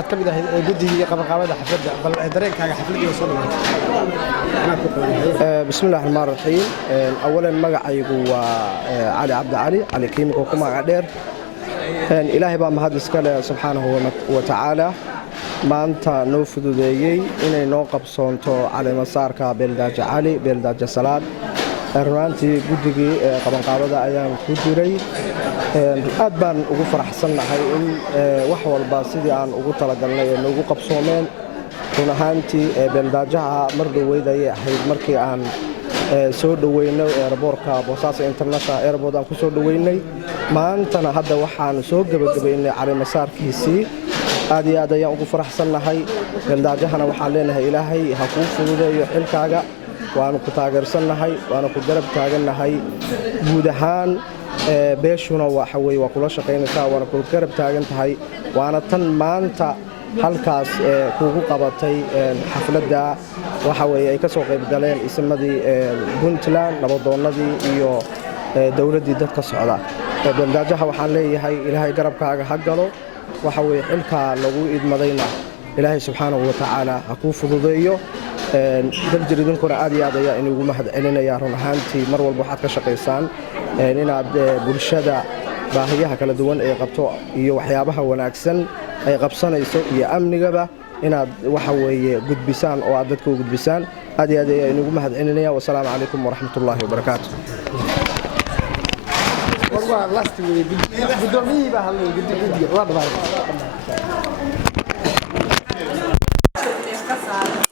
waxaad ka mid ahayd guddiga qabanqaabada xafladda bal dareenkaaga xafladda soo dhawaad bismillaahir rahmaanir rahiim awalan magacaygu waa cali cabdi cali kiimiko ku magac dheer ilaahay baa mahad iska leh subxaanahu wa tacaala maanta noo fududeeyey inay noo qabsoonto caleemasaarka beeldaajo cali beeldaajo salaad runaantii guddigii qabanqaabada ayaan ku jiray aad baan ugu faraxsannahay in wax walba sidii aan ugu talagalnay ee noogu qabsoomeen run ahaantii beeldaajaha mar dhoweyd ayay ahayd markii aan soo dhoweynay airboortka Boosaaso International Airport aan ku soo dhoweynay maantana hadda waxaan soo gabagabeynay caleemasaarkiisii aad iyo aad ayaan ugu faraxsannahay beeldaajahana waxaan leenahay ilaahay ha kuu fududeeyo xilkaaga waanu ku taageersannahay waanu ku garab taagannahay guud ahaan beeshuna waxa weeye waa kula shaqaynaysaa waana ku garab taagan tahay waana tan maanta halkaas kuugu qabatay xafladda waxa weeye ay ka soo qayb galeen ismadii Puntland nabadoonnadii iyo dawladdii dadka socda beeldaajaha waxaan leeyahay ilaahay garabkaaga ha galo waxa weeye xilka lagu idmadayna ilaahay subxaanahu wa tacaala ha kuu fududeeyo daljiridinku aad iyo aad ayaa inugu mahad celinaya run ahaantii mar walba waxaad ka shaqaysaan inaad bulshada baahiyaha kala duwan ee qabto iyo waxyaabaha wanaagsan ay qabsanayso iyo amnigaba inaad waxa weeye gudbisaan oo aad dadka u gudbisaan aad iyo aad ayaa inugu mahad celinaya wassalaamu calaykum waraxmatullaahi wabarakaatu والله لاست ويدي بدوني بهالله قد